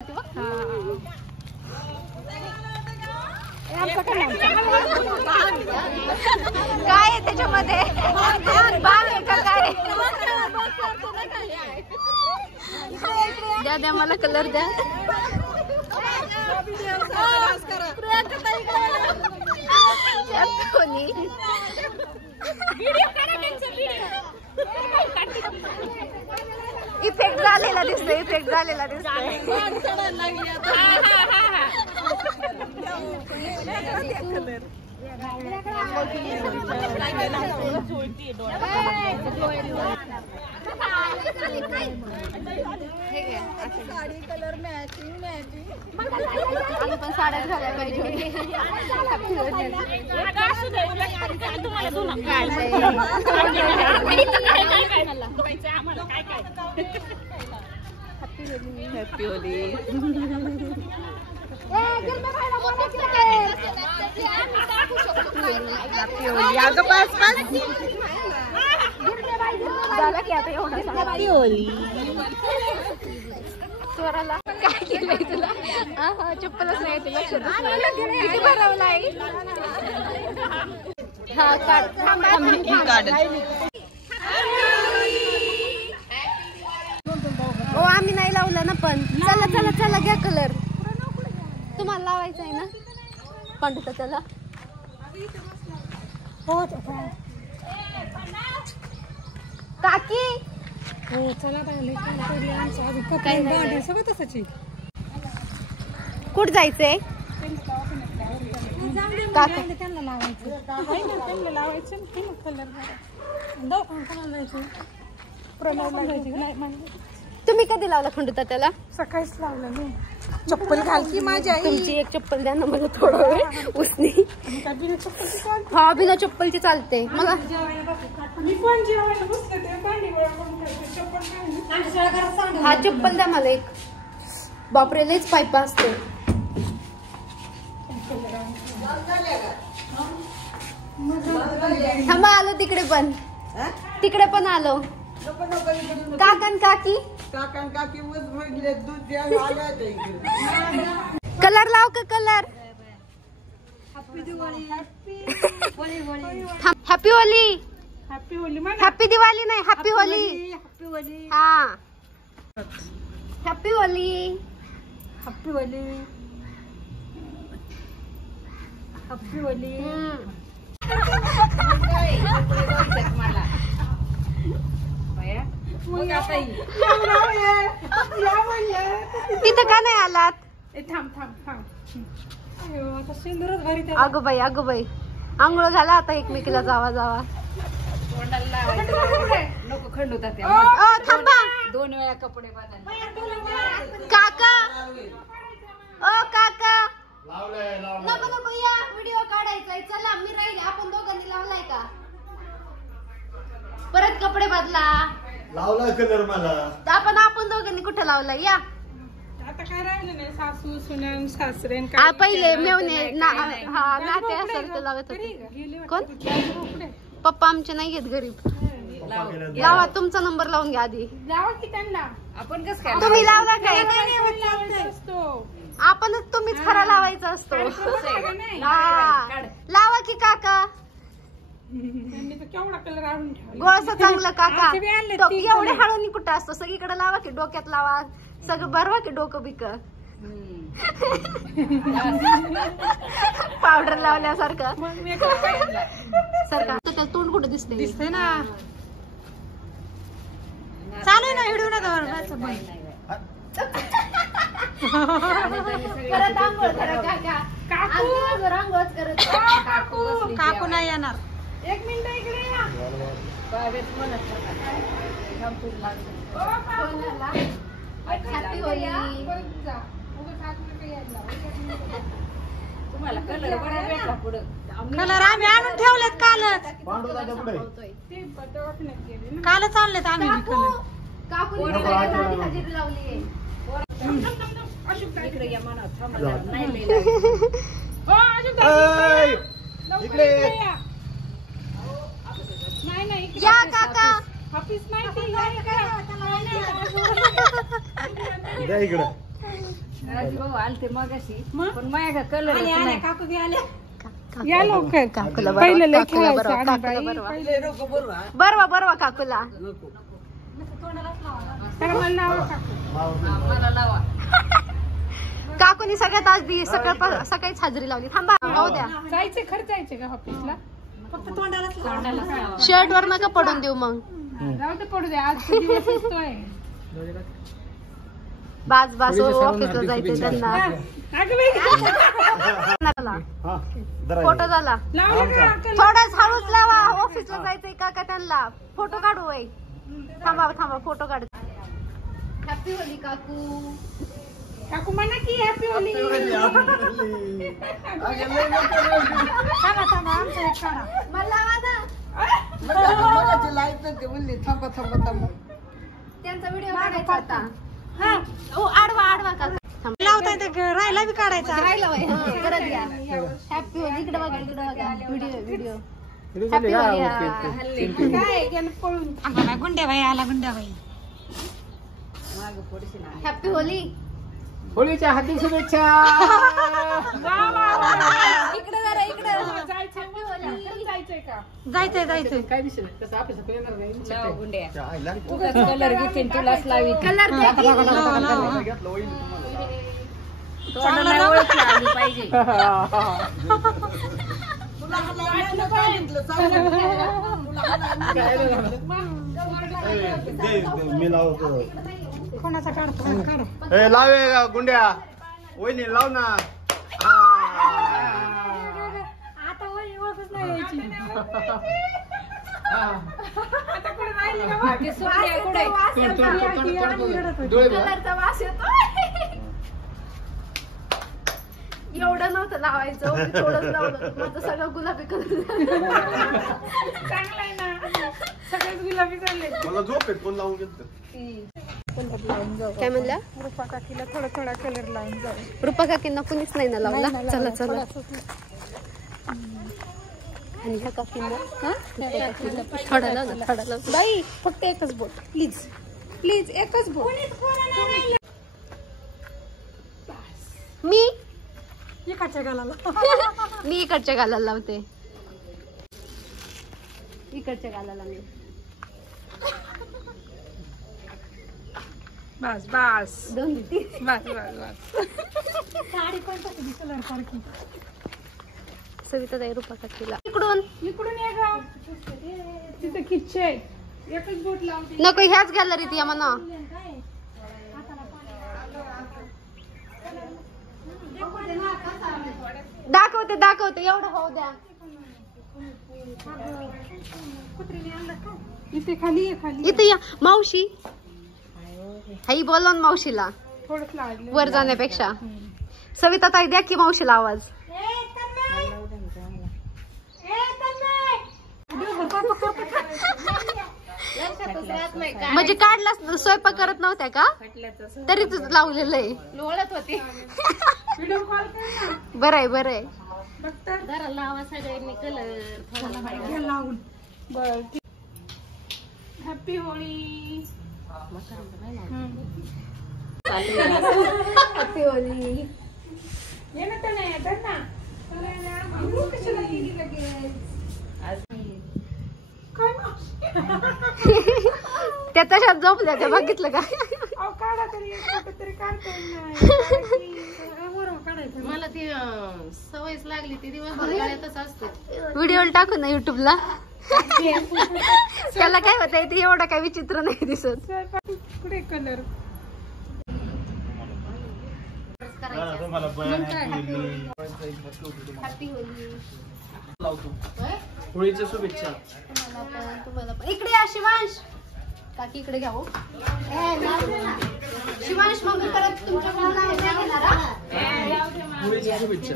काय आहे त्याच्यामध्ये? बाग आहे का काय? द्या द्या मला कलर द्या. इफेक्ट झालेला दिसतोय, इफेक्ट झालेला दिसतोय. Sari colour matching matching. आम्ही पण साड्या घालायला पाहिजे. Happy Holy. अगं बस बस. झाला की आता एवढा हॅपी होली. स्वराला काय केलंय तुला? हा चप्पलच नाही ते लक्षात किती भरवला आहे. हा काढ. ओ आम्ही नाही लावलं ना पण. चला चला चला घ्या कलर. तुम्हाला लावायचं आहे ना पंडित त्याला? हो काकी हो चला सगळं तसंच. कुठं जायचंय? त्यांना लावायचं तुम्ही कधी लावला खंडूता त्याला? सकाळीच लावलं मी. चप्पल घाल की माझी आई. तुमची एक चप्पल द्या ना मला थोडा वेळ. उसनी हा बिना चप्पलची चालते मला. हा चप्पल द्या मला एक. बापरे लयच पाईप असते. थांबा आलो तिकडे पण. तिकडे पण आलो. काका काकी कलर लाव का colour? Happy Holy. Happy Diwali नाही हॅपी होली. हा happy Holy. Happy Holy. Happy Holy. तिथं का नाही आलात? थांब थांब थांब. अगो बाई अगो बाई. आंघोळ घाला आता एकमेकीला. जावा जावा. नको खंडूता. थांबा 2 वेळा कपडे बदल. काका ओ काका नको नको या व्हिडिओ काढायचा. चला मी राहिले. आपण दोघांनी लावलाय का? परत कपडे बदला. लावला कलर मला. आपण दोघांनी कुठे लावलाय? या आता काय राहिलं नाही. सासू सुनन सासरे पहिले मेवणे नाते असेल तर लावत होते. कोण? पप्पा आमचे नाही घेत गरीब. लावा तुमचा नंबर लावून घ्या आधी. लावा की त्यांना. आपण कसं काय? तुम्ही लावला काय? आपणच तुम्हीच खरा लावायचा असतो. लावा की काका. केवढा कलर आणून ठेवला. गोळसा चांगलं काका. एवढे हळूनी कुठं असतो? सगळीकडे लावा की. डोक्यात लावा. सगळं भरवा की डोकं बिक. पावडर लावल्यासारखं सारखं. त्याला तोंड कुठं दिसते ना? चालू आहे ना व्हिडिओ ना. काकू नाही येणार. 1 मिनिट इकडे या. Happy Holy. तुम्हाला कलर बरा भेटला पुढे. कलर आम्ही आणून ठेवलेत कालच. कालच आणलेत आम्ही कलर. काकू हजेरी लावली. इकडे या म्हणा. या काका. इकडं राजूभाऊ आलते मगाशी पण माझ्या कलर काकू आल्या या लवकर काकूला पहिलं लय काकूला खेळायचं बरवा, आणि काकूला बाई, बरवा. बरवा बरवा काकूला तर मला नाव काकू. मला लावा काकूनी सगळ्यात आधी सकाळीच हजेरी लावली. थांबा हो द्या. जायचे खरं जायचे का ऑफिसला फक्त तोंडालाच लावा शर्ट वर नका पडून देऊ मग. जाऊ दे पडू दे आज दिवस असतोय बाज बाज ऑफिसला जायचंय त्यांना. अगं बाई फोटो झाला लावलं का थोडाच हळूच लावा. ऑफिसला जायचंय काका त्यांना. फोटो काढू वय. थांबा थांबा फोटो काढ. हॅपी होली काकू. काकू म्हणा की हॅपी होली सांगा सांगा आमचं एक काढा मला लावा ना. त्यांचा व्हिडिओ काढायचा होता. हो आडवा आडवा काका. लावता येते राहायला बी काढायचा राहिला वय. परत घ्या. Happy Holy. इकडे बघा इकडे बघा. Video happy Holy. काय गेलं पळून गुंड्याबाई आला गुंड्याबाई हॅपी होली. होळीच्या हार्दिक शुभेच्छा. इकडे जरा इकडे. जायचंय का जायचंय जायचंय. काय विषय नाही. कसं ऑफिस येणार नाही. लावा गुंड्या उगाच कलर घेते तुलाच लावी कलर द्या की. तोंडाला ओळख आली पाहिजे मी लावतो. कोणाचा काढतो काढ लावे का गुंड्या वहिनी लाव ना. आता ओळखच नाही यायची आता कुठे राहिली ना बाकी सुट्ट्या कुठे कलरचा वास येतो. एवढं नव्हतं लावायचं. थोडंच लावलं. माझं सगळं गुलाबी कलर. चांगला आहे ना सगळेच गुलाबी झाले मला झोप आहे. फोन लावून घेतलं. काय म्हणल्या रुपा काकीला थोडा थोडा कलर लावून जाऊ रुपा काकींना कुणीच नाही ना लावला. चला चला. आणि ह्या काकींना थोडा लाव ना थोडा लाव. बाई फक्त एकच बोट प्लीज प्लीज एकच बोट मी एकाच्या गालाला मी इकडच्या गालाला लावते. इकडच्या गालाला मी. बस बस दोन तीन. बस बस बस साडी पण टाकली कलर सारखी सविता ताई रुपा काकीला इकडून. इकडून ये ग तिथे किच्चे एकच बोट लावते नको ह्याच गॅलरीत या म्हणा. दाखवते दाखवते एवढं होऊ द्या. इथे खाली ये खाली इथे या मावशी. हाई बोलवा ना मावशीला थोडंच लावलं वर जाण्यापेक्षा. सविता ताई द्या की मावशीला आवाज. म्हणजे काढलाच स्वयंपाक करत नव्हत्या का तरी तुझ लावलेलं आहे. लोळत होती. व्हिडिओ कॉल कर ना बरं आहे बरं आहे. बघता जरा लावा सगळ्यांनी कलर. घ्या लावून बर हॅपी होळी हॅपी होली. ये ना तर नाही येतात ना कशाला गेली लगेच काय त्या तशात झोपल्या त्या बघितलं का. अहो काढा तरी एक फोटो तरी काढता येत नाही काढायचं मला ती सवयच लागली. ती दिवसभर गळ्यातच असते. व्हिडिओ टाकू ना युट्यूबला. त्याला काय होत ते एवढं काय विचित्र नाही दिसत. कुठे कलर होळीच्या शुभेच्छा. इकडे या शिवांश. काकी इकडे घ्या. शिवांश मग मी परत तुमच्या होळीच्या शुभेच्छा.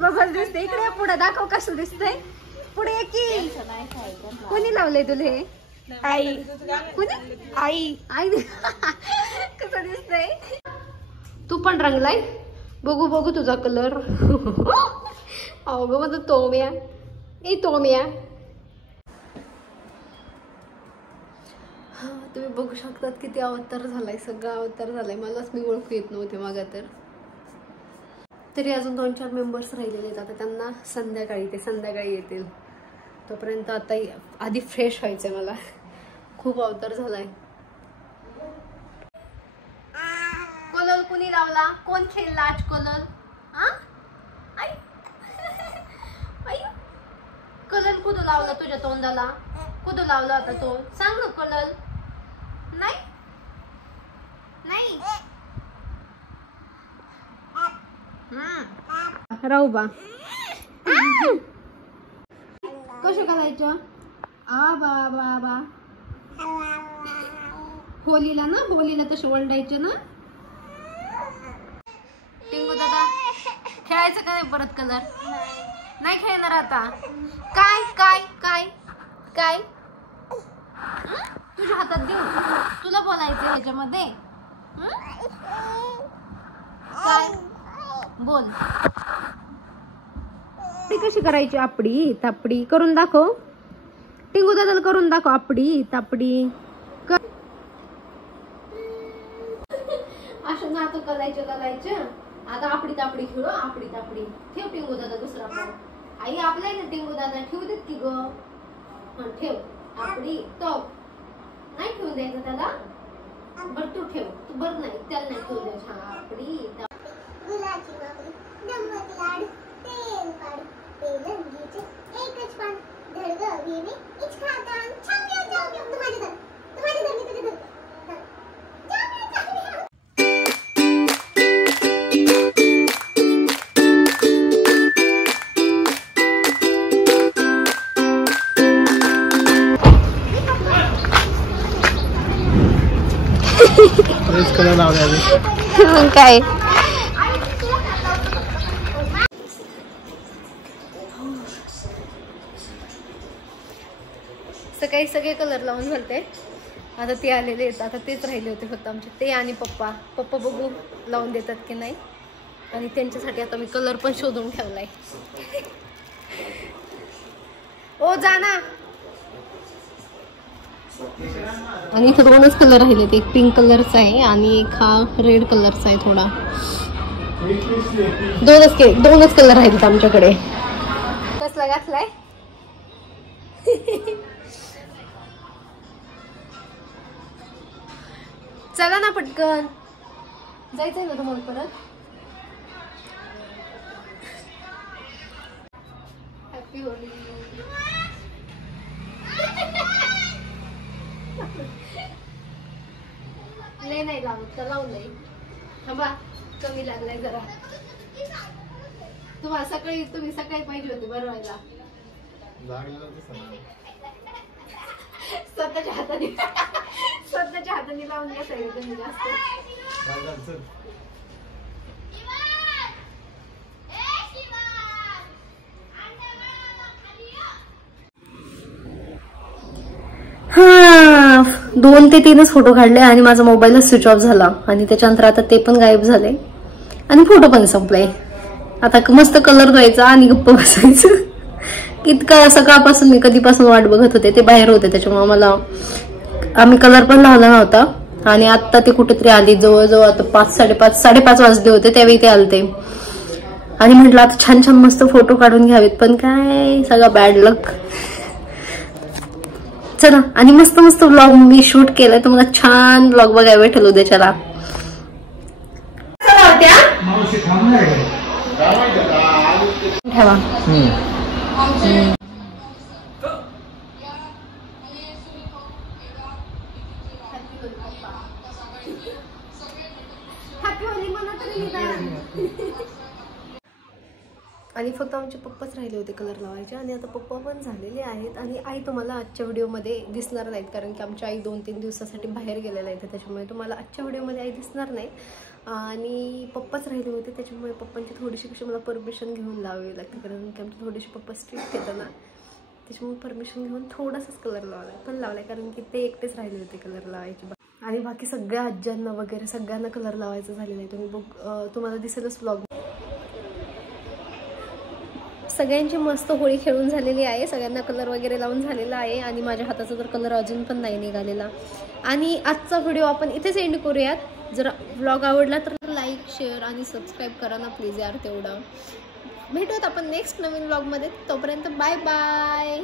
बघल दिसते. इकडे पुढे दाखव कसं दिसतंय. पुढे की कोणी लावलंय तुला हे. आई कोणी आई आई कसं दिसतंय. तू पण रंगलाय. बघू बघू तुझा कलर. अवघ माझं तोम्या. ए तोम्या. तुम्ही बघू शकतात किती अवतार झालाय, सगळा अवतार झालाय. मलाच मी ओळखू येत नव्हते मागा तरी अजून 2-4 मेंबर्स राहिलेले आहेत. आता त्यांना संध्याकाळी येतील. तोपर्यंत आता आधी फ्रेश व्हायचंय मला. खूप अवतार झालाय. कोलल कुणी लावला? कोण खेळला आज कोलल? कलर कुठं लावला तुझ्या तोंडाला? कुठं लावला होता तो? सांग ना कलर. नाही राहू बा. कसं करायचं? बा होलीला तसं ओरडायचं ना. टिंगू दादा खेळायचं का नाही परत? कलर नाही खेळणार आता. काय काय काय काय तुझ्या हातात देऊ? तुला बोलायचं ह्याच्यामध्ये? काय बोल. ती कशी करायची? आपडी तापडी करून दाखव. टिंगू दादाला करून दाखव. आपडी तापडी असं नातं करायचं. आता आपडी तापडी खेळू. आपडी तापडी ठेव टिंगू दादा. दुसरा पण आई आपल्या ना टिंगू दादा ठेवू देत की ग. ठेव आपडी. तो नाही ठेवून द्यायचं त्याला. बरं तू ठेव. तू बरं नाही त्याला नाही ठेवू द्यायचं. आपडी काय सकाळी सगळे कलर लावून घालते. आता ते आलेले आहेत. आता तेच राहिले होते फक्त आमचे, ते आणि पप्पा बघू लावून देतात की नाही. आणि त्यांच्यासाठी आता मी कलर पण शोधून ठेवलाय. ओ जाना. आणि इथं 2च कलर राहिलेत. एक पिंक कलरचा आहे आणि एक हा रेड कलरचा आहे. थोडा 2च कलर राहिलेत आमच्याकडे. कसला घातलाय? चला ना पटकन. जायचंय ना तुम्हाला परत? Happy Holy. नाही लावत तर लावून नाही. थांबा कमी लागलाय जरा. तुम्ही सकाळी पाहिजे होते बनवायला. स्वतःच्या हाताने लावून घ्या सगळे कमी जास्त. हा 2 ते 3च फोटो काढले आणि माझा मोबाईलच स्विच ऑफ झाला. आणि त्याच्यानंतर आता ते पण गायब झाले आणि फोटो पण संपले. आता मस्त कलर द्यायचा आणि गप्प बसायचं. इतका सकाळपासून मी कधीपासून वाट बघत होते. ते बाहेर होते त्याच्यामुळे आम्ही कलर पण लावला नव्हता. आणि आता ते कुठेतरी आली. जवळजवळ आता 5-5:30 वाजले होते त्यावेळी ते आलते. आणि म्हटलं आता छान छान मस्त फोटो काढून घ्यावेत. पण काय सगळं बॅड लक. चला आणि मस्त मस्त व्लॉग मी शूट केलाय. तुम्हाला छान व्लॉग बघायला भेटेल उद्याच्याला. ठेवा. आणि फक्त आमचे पप्पाच राहिले होते कलर लावायचे. आणि आता पप्पा पण झालेले आहेत. आणि आई तुम्हाला आजच्या व्हिडिओमध्ये दिसणार नाहीत कारण की आमची आई 2-3 दिवसासाठी बाहेर गेलेल्या आहेत. त्याच्यामुळे तुम्हाला आजच्या व्हिडिओमध्ये आई दिसणार नाही. आणि पप्पाच राहिले होते त्याच्यामुळे पप्पांची थोडीशी कशी मला परमिशन घेऊन लावावी लागते कारण की आमचे थोडेसे पप्पा स्ट्रिक्ट येतं ना. त्याच्यामुळे परमिशन घेऊन थोडासाच कलर लावलाय कारण की ते एकटेच राहिले होते कलर लावायचे. आणि बाकी सगळ्या आज्यांना वगैरे सगळ्यांना कलर लावायचं झालेलं आहे. तुम्हाला दिसेलच व्लॉग. सगळ्यांची मस्त होळी खेळून झालेली आहे, सगळ्यांना कलर वगैरे लावून झालेला आहे आणि माझ्या हाताचा तर कलर अजून पण नाही निघालेला. आणि आजचा व्हिडिओ आपण इथेच एंड करूयात. जर व्लॉग आवडला तर लाईक शेअर आणि सबस्क्राईब करा ना प्लीज यार तेवढं. भेटूयात आपण नेक्स्ट नवीन व्लॉगमध्ये. तोपर्यंत बाय बाय.